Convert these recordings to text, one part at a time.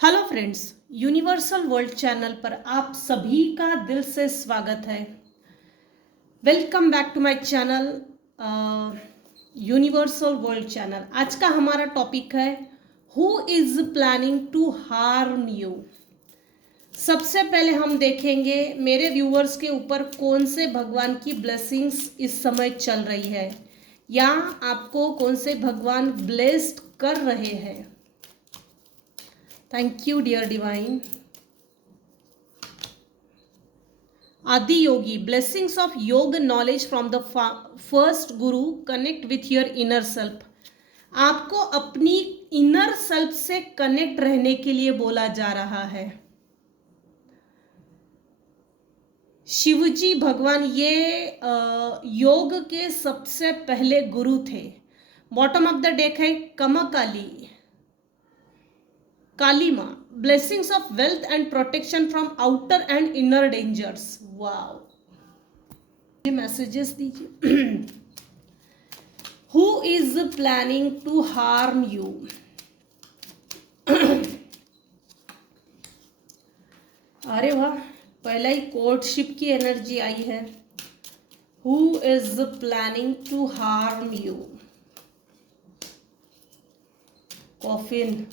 Hello friends, universal world channel पर आप सभी का दिल से स्वागत है। Welcome back to my channel universal world channel. आज का हमारा टॉपिक है who is planning to harm you. सबसे पहले हम देखेंगे मेरे व्यूअर्स के ऊपर कौन से भगवान की ब्लेसिंग्स इस समय चल रही है या आपको कौन से भगवान ब्लेस्ड कर रहे हैं। Thank you dear divine. Adi Yogi, blessings of yoga knowledge from the first guru, connect with your inner self. आपको अपनी इनर सेल्फ से कनेक्ट रहने के लिए बोला जा रहा है। शिवजी भगवान ये योग के सबसे पहले गुरु थे। बॉटम ऑफ द डेक है कमकाली, काली माँ, blessings of wealth and protection from outer and inner dangers. Wow, ये मैसेजेस दीजिए। Who is planning to harm you. अरे वाह, पहला ही कोर्टशिप की एनर्जी आई है। Who is planning to harm you. Coffin,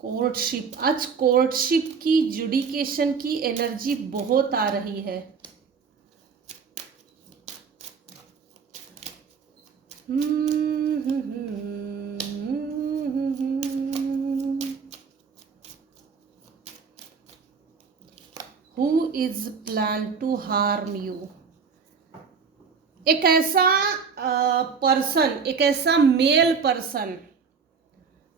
courtship. आज कोर्टशिप की जुडिकेशन की एनर्जी बहुत आ रही है। Who is plan to harm you. एक ऐसा पर्सन, एक ऐसा मेल पर्सन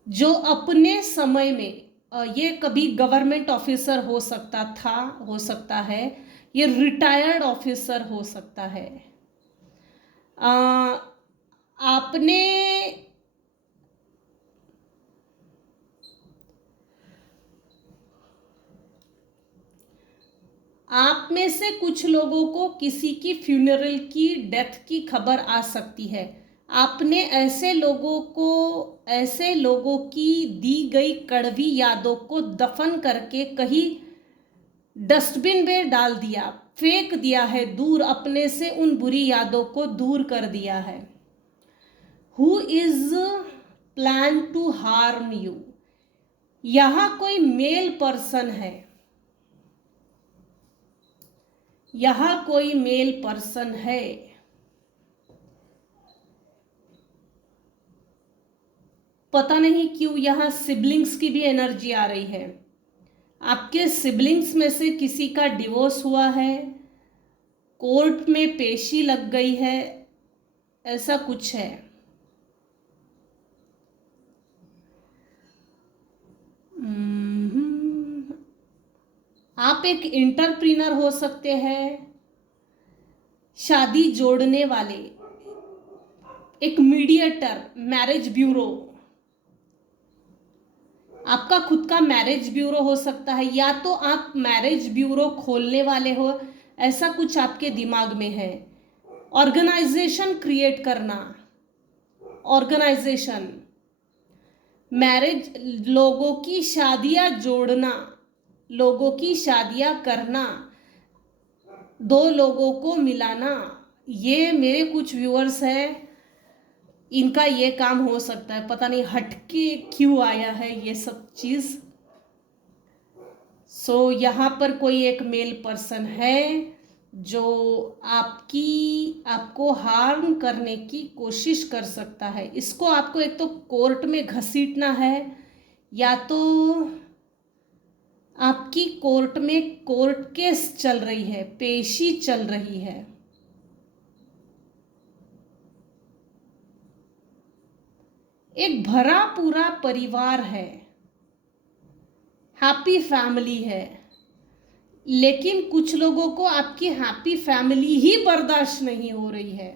जो अपने समय में ये कभी गवर्नमेंट ऑफिसर हो सकता था, हो सकता है ये रिटायर्ड ऑफिसर हो सकता है। आपने आप में से कुछ लोगों को किसी की फ्यूनरल की, डेथ की खबर आ सकती है। आपने ऐसे लोगों की दी गई कड़वी यादों को दफन करके कहीं डस्टबिन में डाल दिया, फेंक दिया है दूर, अपने से उन बुरी यादों को दूर कर दिया है। Who is plan to harm you. यहां कोई मेल पर्सन है, यहां कोई मेल पर्सन है। पता नहीं क्यों यहां सिबलिंग्स की भी एनर्जी आ रही है। आपके सिबलिंग्स में से किसी का डिवोर्स हुआ है, कोर्ट में पेशी लग गई है, ऐसा कुछ है। आप एक इंटरप्रीनर हो सकते हैं, शादी जोड़ने वाले, एक मीडिएटर, मैरिज ब्यूरो। आपका खुद का मैरिज ब्यूरो हो सकता है, या तो आप मैरिज ब्यूरो खोलने वाले हो, ऐसा कुछ आपके दिमाग में है। ऑर्गेनाइजेशन क्रिएट करना, ऑर्गेनाइजेशन, मैरिज, लोगों की शादियां जोड़ना, लोगों की शादियां करना, दो लोगों को मिलाना। ये मेरे कुछ व्यूअर्स हैं, इनका ये काम हो सकता है। पता नहीं हटके क्यों आया है ये सब चीज। यहाँ पर कोई एक मेल पर्सन है जो आपको हार्म करने की कोशिश कर सकता है। इसको आपको एक तो कोर्ट में घसीटना है, या तो आपकी कोर्ट में कोर्ट केस चल रही है, पेशी चल रही है। एक भरा पूरा परिवार है, हैप्पी फैमिली है, लेकिन कुछ लोगों को आपकी हैप्पी फैमिली ही बर्दाश्त नहीं हो रही है।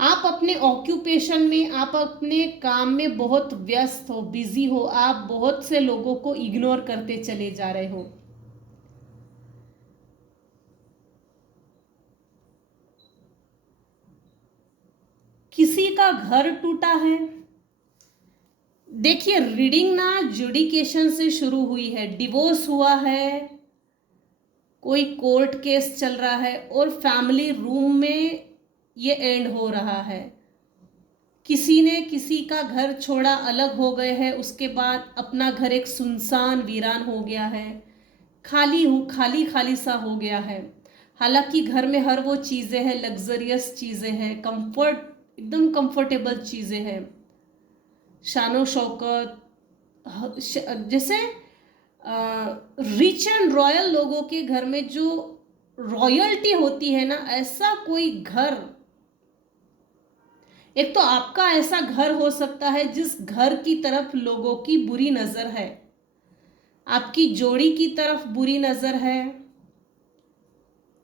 आप अपने ऑक्यूपेशन में, आप अपने काम में बहुत व्यस्त हो, बिजी हो, आप बहुत से लोगों को इग्नोर करते चले जा रहे हो। का घर टूटा है। देखिए रीडिंग ना जुडिकेशन से शुरू हुई है, डिवोर्स हुआ है, कोई कोर्ट केस चल रहा है और फैमिली रूम में ये एंड हो रहा है। किसी ने किसी का घर छोड़ा, अलग हो गए हैं, उसके बाद अपना घर एक सुनसान वीरान हो गया है, खाली खाली सा हो गया है। हालांकि घर में हर वो चीज़ें हैं, लग्जरियस चीज़ें हैं, कंफर्ट, एकदम कंफर्टेबल चीज़ें हैं, शानो शौकत, जैसे रिच एंड रॉयल लोगों के घर में जो रॉयल्टी होती है ना, ऐसा कोई घर, एक तो आपका ऐसा घर हो सकता है जिस घर की तरफ लोगों की बुरी नजर है, आपकी जोड़ी की तरफ बुरी नजर है।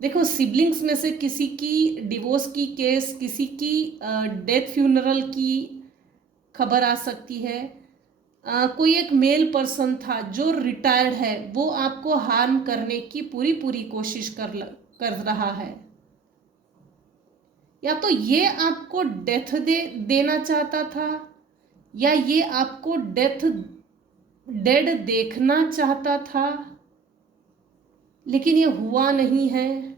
देखो सिबलिंग्स में से किसी की डिवोर्स की केस, किसी की डेथ फ्यूनरल की खबर आ सकती है। कोई एक मेल पर्सन था जो रिटायर्ड है, वो आपको हार्म करने की पूरी कोशिश कर रहा है, या तो ये आपको डेथ देना चाहता था, या ये आपको डेड देखना चाहता था, लेकिन ये हुआ नहीं है।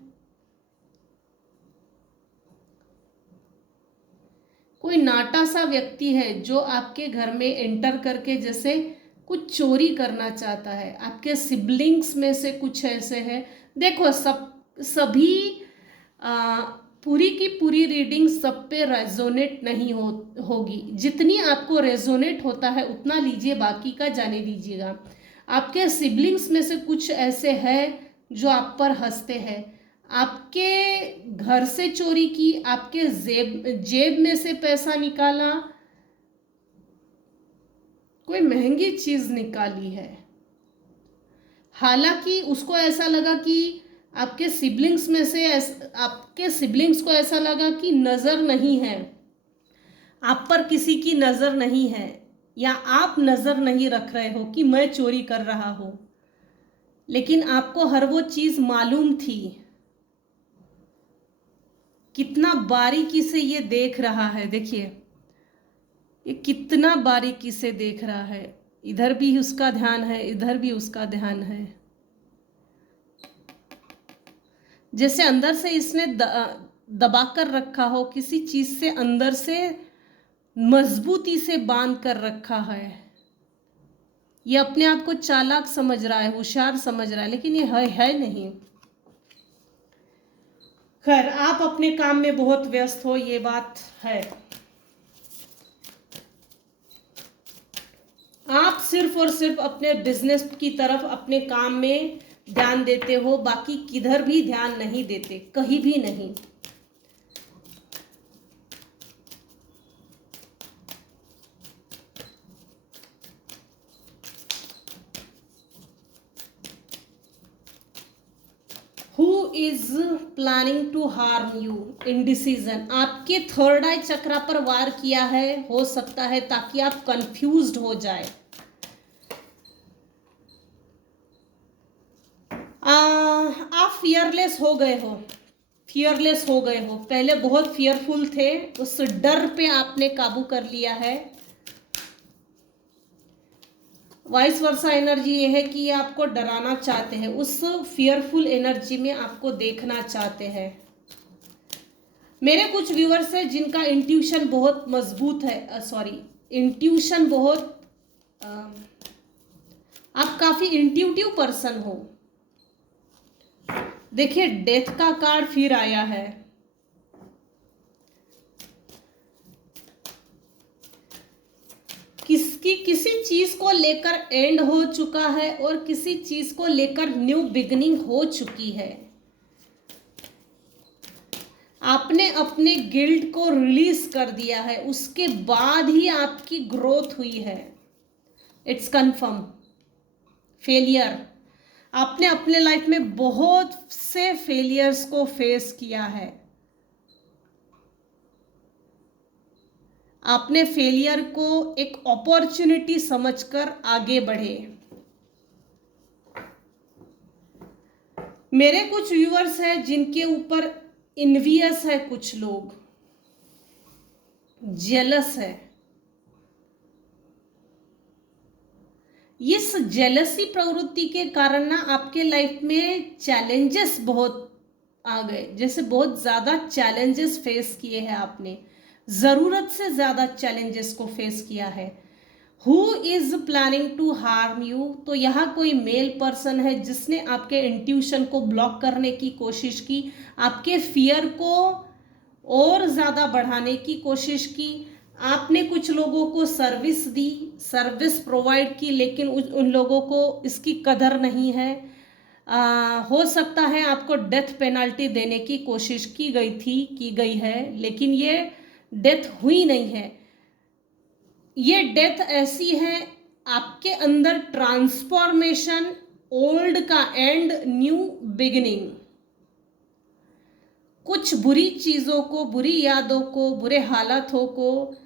कोई नाटा सा व्यक्ति है जो आपके घर में एंटर करके जैसे कुछ चोरी करना चाहता है। आपके सिबलिंग्स में से कुछ ऐसे हैं। देखो सभी आ, पूरी की पूरी रीडिंग सब पे रेजोनेट नहीं होगी। जितनी आपको रेजोनेट होता है उतना लीजिए, बाकी का जाने दीजिएगा। आपके सिबलिंग्स में से कुछ ऐसे हैं जो आप पर हंसते हैं। आपके घर से चोरी की, आपके जेब में से पैसा निकाला, कोई महंगी चीज निकाली है। हालांकि उसको ऐसा लगा कि आपके सिबलिंग्स को ऐसा लगा कि नजर नहीं है, आप पर किसी की नजर नहीं है, या आप नजर नहीं रख रहे हो कि मैं चोरी कर रहा हूं, लेकिन आपको हर वो चीज मालूम थी। कितना बारीकी से ये देख रहा है, देखिए ये कितना बारीकी से देख रहा है। इधर भी उसका ध्यान है, इधर भी उसका ध्यान है। जैसे अंदर से इसने दबा कर रखा हो, किसी चीज से अंदर से मजबूती से बांध कर रखा है। ये अपने आप को चालाक समझ रहा है, होशियार समझ रहा है, लेकिन ये है नहीं। खैर, आप अपने काम में बहुत व्यस्त हो, ये बात है। आप सिर्फ और सिर्फ अपने बिजनेस की तरफ, अपने काम में ध्यान देते हो, बाकी किधर भी ध्यान नहीं देते, कहीं भी नहीं। Who is planning to harm you? Indecision, आपके थर्ड आई चक्रा पर वार किया है, हो सकता है ताकि आप कंफ्यूज्ड हो जाए। आप फियरलेस हो गए हो, पहले बहुत फियरफुल थे, उस डर पे आपने काबू कर लिया है। वाइस वर्सा एनर्जी ये है कि ये आपको डराना चाहते हैं, उस फियरफुल एनर्जी में आपको देखना चाहते हैं। मेरे कुछ व्यूअर्स हैं जिनका इंट्यूशन बहुत मजबूत है, इंट्यूशन बहुत, आप काफी इंट्यूटिव पर्सन हो। देखिए डेथ का कार्ड फिर आया है। किसी चीज को लेकर एंड हो चुका है और किसी चीज को लेकर न्यू बिगिनिंग हो चुकी है। आपने अपने गिल्ट को रिलीज कर दिया है, उसके बाद ही आपकी ग्रोथ हुई है। It's confirm. फेलियर, आपने अपने लाइफ में बहुत से फेलियर्स को फेस किया है। आपने फेलियर को एक अपॉर्चुनिटी समझकर आगे बढ़े। मेरे कुछ व्यूअर्स हैं जिनके ऊपर इन्वियस है कुछ लोग, जेलस है। इस जेलसी प्रवृत्ति के कारण ना आपके लाइफ में चैलेंजेस बहुत आ गए, जैसे बहुत ज़्यादा चैलेंजेस फेस किए हैं आपने, ज़रूरत से ज़्यादा चैलेंजेस को फेस किया है। Who is planning to harm you, तो यहाँ कोई मेल पर्सन है जिसने आपके इंट्यूशन को ब्लॉक करने की कोशिश की, आपके फियर को और ज़्यादा बढ़ाने की कोशिश की। आपने कुछ लोगों को सर्विस दी, सर्विस प्रोवाइड की, लेकिन उन लोगों को इसकी कदर नहीं है। हो सकता है आपको डेथ पेनल्टी देने की कोशिश की गई थी, की गई है, लेकिन ये डेथ हुई नहीं है। ये डेथ ऐसी है, आपके अंदर ट्रांसफॉर्मेशन, ओल्ड का एंड, न्यू बिगिनिंग। कुछ बुरी चीज़ों को, बुरी यादों को, बुरे हालातों को,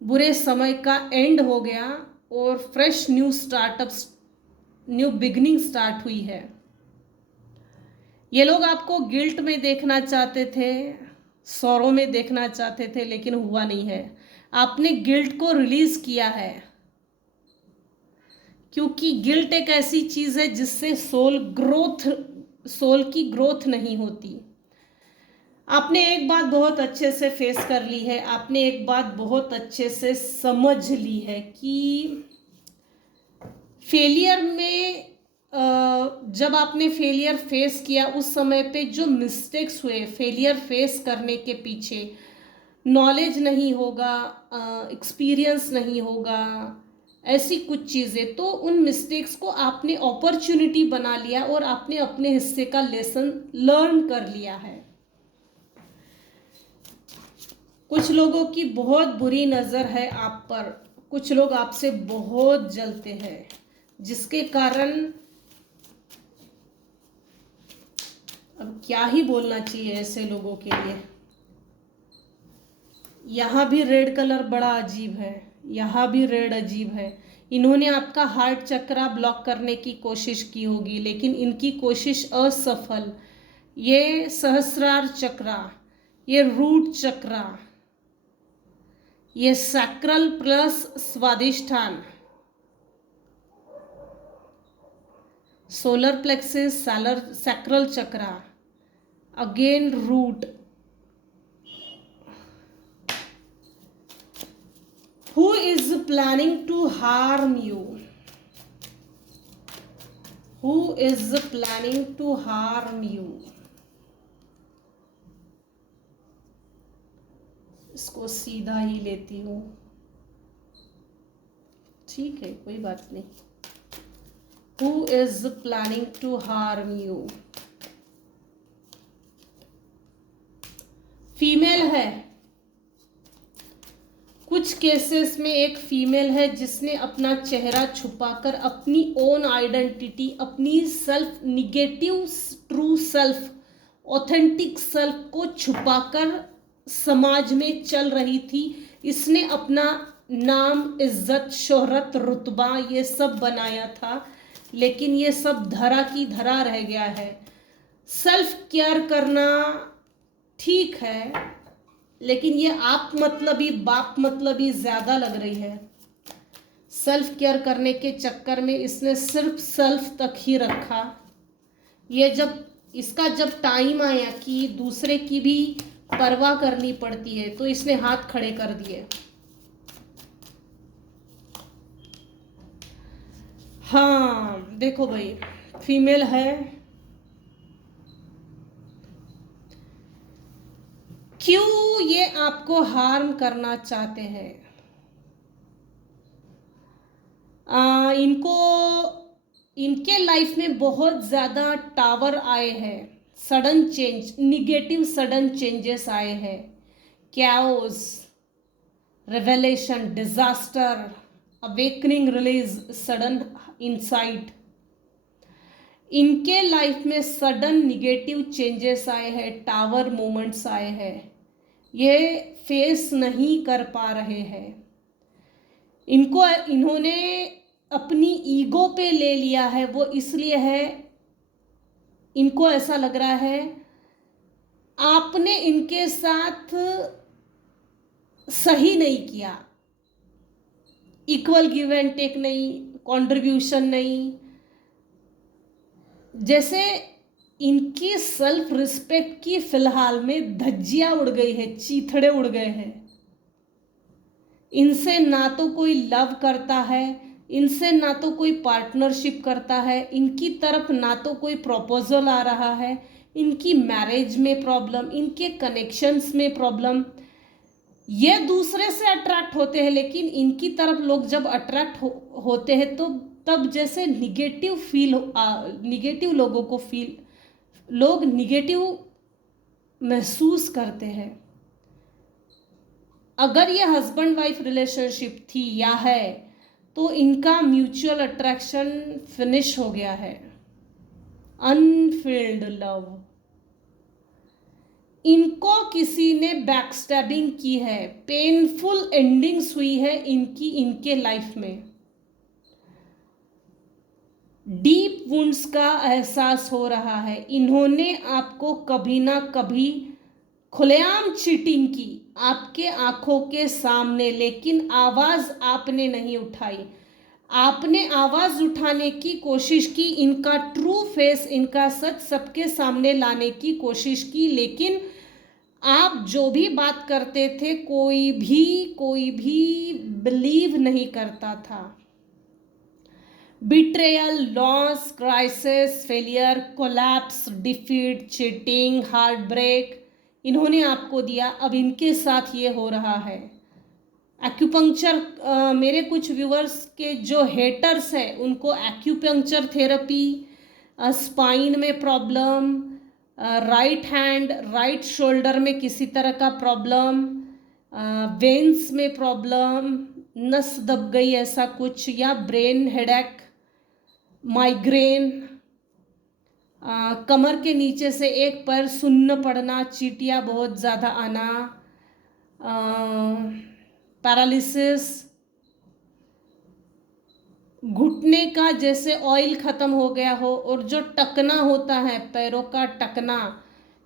बुरे समय का एंड हो गया और fresh new startups, new beginning start हुई है। ये लोग आपको गिल्ट में देखना चाहते थे, सौरों में देखना चाहते थे, लेकिन हुआ नहीं है। आपने गिल्ट को रिलीज किया है, क्योंकि गिल्ट एक ऐसी चीज है जिससे सोल की ग्रोथ नहीं होती। आपने एक बात बहुत अच्छे से फेस कर ली है, आपने एक बात बहुत अच्छे से समझ ली है कि फेलियर में, जब आपने फेलियर फेस किया उस समय पे जो मिस्टेक्स हुए, फेलियर फेस करने के पीछे नॉलेज नहीं होगा, एक्सपीरियंस नहीं होगा, ऐसी कुछ चीज़ें, तो उन मिस्टेक्स को आपने अपॉर्चुनिटी बना लिया और आपने अपने हिस्से का लेसन लर्न कर लिया है। कुछ लोगों की बहुत बुरी नज़र है आप पर, कुछ लोग आपसे बहुत जलते हैं, जिसके कारण अब क्या ही बोलना चाहिए ऐसे लोगों के लिए। यहाँ भी रेड कलर बड़ा अजीब है, यहाँ भी रेड अजीब है। इन्होंने आपका हार्ट चक्रा ब्लॉक करने की कोशिश की होगी, लेकिन इनकी कोशिश असफल। ये सहस्रार चक्रा, ये रूट चक्रा, ये sacral plus Swadhisthana, solar plexus, sacral chakra, again root. Who is planning to harm you? Who is planning to harm you? इसको सीधा ही लेती हूँ, ठीक है, कोई बात नहीं। Who is planning to harm you? Female है। कुछ केसेस में एक फीमेल है जिसने अपना चेहरा छुपाकर अपनी ओन आइडेंटिटी, अपनी self, negative true self, authentic self को छुपाकर समाज में चल रही थी। इसने अपना नाम, इज्जत, शोहरत, रुतबा ये सब बनाया था, लेकिन ये सब धरा की धरा रह गया है। सेल्फ केयर करना ठीक है, लेकिन ये आप मतलबी, बाप मतलबी ज़्यादा लग रही है। सेल्फ केयर करने के चक्कर में इसने सिर्फ सेल्फ तक ही रखा। ये जब टाइम आया कि दूसरे की भी परवाह करनी पड़ती है, तो इसने हाथ खड़े कर दिए। हाँ देखो भाई, फीमेल है, क्यों ये आपको हार्म करना चाहते हैं? इनके लाइफ में बहुत ज़्यादा टावर आए हैं, sudden change, negative sudden changes आए हैं, chaos, revelation, disaster, awakening, release, sudden insight. इनके लाइफ में सडन निगेटिव चेंजेस आए हैं, टावर मोमेंट्स आए हैं, ये फेस नहीं कर पा रहे हैं। इन्होंने अपनी ईगो पे ले लिया है, वो इसलिए है, इनको ऐसा लग रहा है आपने इनके साथ सही नहीं किया, इक्वल गिव एंड टेक नहीं, कंट्रीब्यूशन नहीं, जैसे इनकी सेल्फ रिस्पेक्ट की फिलहाल में धज्जियां उड़ गई है, चीथड़े उड़ गए हैं। इनसे ना तो कोई लव करता है, इनसे ना तो कोई पार्टनरशिप करता है, इनकी तरफ ना तो कोई प्रपोजल आ रहा है, इनकी मैरिज में प्रॉब्लम, इनके कनेक्शंस में प्रॉब्लम। ये दूसरे से अट्रैक्ट होते हैं, लेकिन इनकी तरफ लोग जब अट्रैक्ट होते हैं तो तब जैसे निगेटिव लोगों को लोग निगेटिव महसूस करते हैं। अगर ये हस्बैंड वाइफ रिलेशनशिप थी या है तो इनका म्यूचुअल अट्रैक्शन फिनिश हो गया है, अनफिल्ड लव। इनको किसी ने बैकस्टैबिंग की है, पेनफुल एंडिंग्स हुई है इनके लाइफ में, डीप वुंड्स का एहसास हो रहा है। इन्होंने आपको कभी ना कभी खुलेआम चीटिंग की आपके आंखों के सामने, लेकिन आवाज आपने नहीं उठाई। आपने आवाज उठाने की कोशिश की, इनका ट्रू फेस, इनका सच सबके सामने लाने की कोशिश की, लेकिन आप जो भी बात करते थे कोई भी बिलीव नहीं करता था। Betrayal, loss, crisis, failure, collapse, defeat, cheating, heart break इन्होंने आपको दिया। अब इनके साथ ये हो रहा है। एक्यूपंक्चर, मेरे कुछ व्यूअर्स के जो हेटर्स हैं उनको एक्यूपंक्चर थेरेपी, स्पाइन में problem, right hand, right shoulder में किसी तरह का प्रॉब्लम, वेन्स में प्रॉब्लम, नस दब गई ऐसा कुछ, या ब्रेन हेडेक, माइग्रेन, कमर के नीचे से एक पैर सुन्न पड़ना, चींटियाँ बहुत ज़्यादा आना, पैरालिसिस, घुटने का जैसे ऑयल ख़त्म हो गया हो, और जो टकना होता है पैरों का टकना,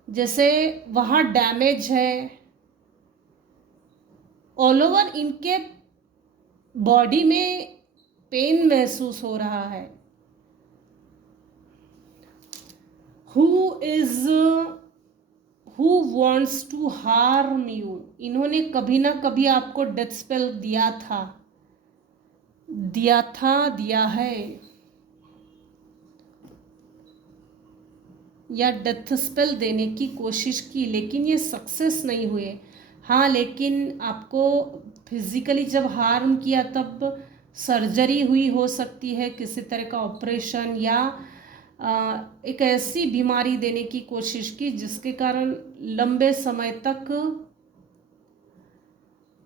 जैसे वहाँ डैमेज है। ऑल ओवर इनके बॉडी में पेन महसूस हो रहा है। Who wants to harm you, इन्होंने कभी ना कभी आपको डेथ स्पेल दिया है, या डेथ स्पेल देने की कोशिश की, लेकिन ये सक्सेस नहीं हुए। हाँ, लेकिन आपको फिजिकली जब हार्म किया तब सर्जरी हुई हो सकती है, किसी तरह का ऑपरेशन, या एक ऐसी बीमारी देने की कोशिश की जिसके कारण लंबे समय तक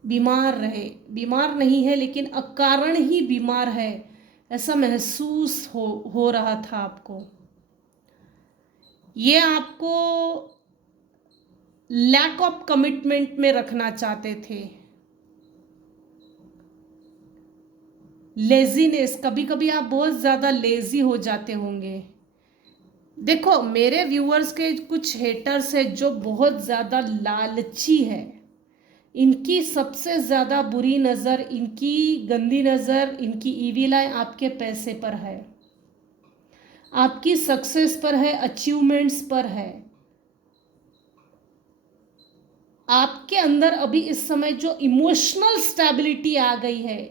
बीमार रहे। बीमार नहीं है लेकिन अकारण ही बीमार है, ऐसा महसूस हो रहा था आपको। ये आपको लैक ऑफ कमिटमेंट में रखना चाहते थे। लेजीनेस, कभी कभी आप बहुत ज़्यादा लेजी हो जाते होंगे। देखो, मेरे व्यूअर्स के कुछ हेटर्स है जो बहुत ज़्यादा लालची है। इनकी सबसे ज़्यादा बुरी नज़र, इनकी गंदी नज़र, इनकी ईविल आई आपके पैसे पर है, आपकी सक्सेस पर है, अचीवमेंट्स पर है। आपके अंदर अभी इस समय जो इमोशनल स्टेबिलिटी आ गई है,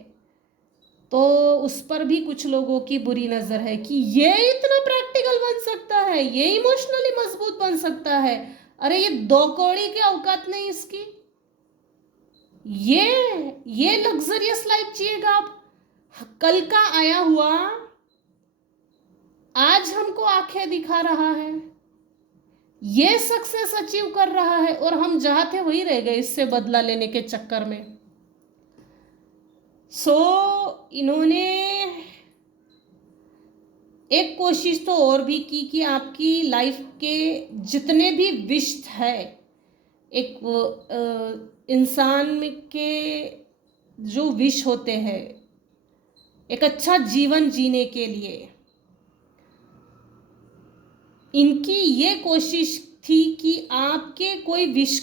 तो उस पर भी कुछ लोगों की बुरी नज़र है कि ये इतना प्रैक्टिकल बन सकता है, ये इमोशनली मजबूत बन सकता है। अरे ये 2 कौड़ी की औकात नहीं इसकी, ये लग्जरियस लाइफ जिएगा आप। कल का आया हुआ आज हमको आंखें दिखा रहा है, ये सक्सेस अचीव कर रहा है, और हम जहां थे वही रह गए इससे बदला लेने के चक्कर में। इन्होंने एक कोशिश तो और भी की कि आपकी लाइफ के जितने भी विश है, एक इंसान के जो विश होते हैं एक अच्छा जीवन जीने के लिए, इनकी ये कोशिश थी कि आपके कोई विश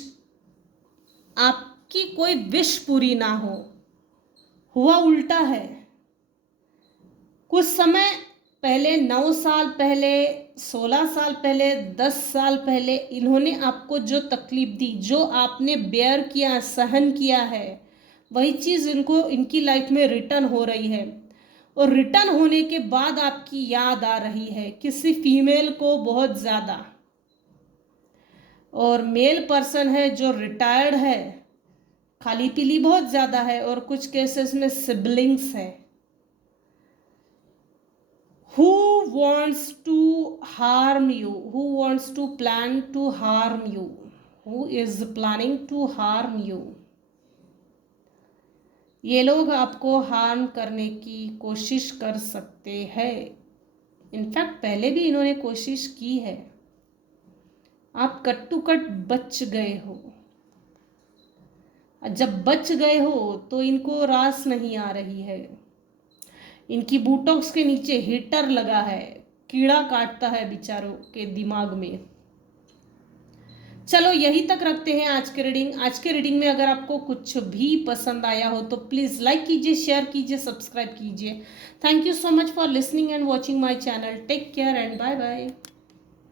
आप आपकी कोई विश पूरी ना हो, हुआ उल्टा है। कुछ समय पहले, 9 साल पहले, 16 साल पहले, 10 साल पहले इन्होंने आपको जो तकलीफ दी, जो आपने बेयर किया, सहन किया है, वही चीज़ इनको इनकी लाइफ में रिटर्न हो रही है। और रिटर्न होने के बाद आपकी याद आ रही है किसी फीमेल को बहुत ज़्यादा। और मेल पर्सन है जो रिटायर्ड है, खाली पीली बहुत ज़्यादा है, और कुछ केसेस में सिबलिंग्स है। Who wants to harm you? Who wants to plan to harm you? Who is planning to harm you? ये लोग आपको हार्म करने की कोशिश कर सकते हैं। इनफैक्ट पहले भी इन्होंने कोशिश की है, आप कट टू कट बच गए हो। जब बच गए हो तो इनको रास नहीं आ रही है, इनकी बूटॉक्स के नीचे हीटर लगा है, कीड़ा काटता है बेचारों के दिमाग में। चलो यही तक रखते हैं आज के रीडिंग। आज के रीडिंग में अगर आपको कुछ भी पसंद आया हो तो प्लीज़ लाइक कीजिए, शेयर कीजिए, सब्सक्राइब कीजिए। Thank you so much for listening and watching my channel. Take care and bye bye.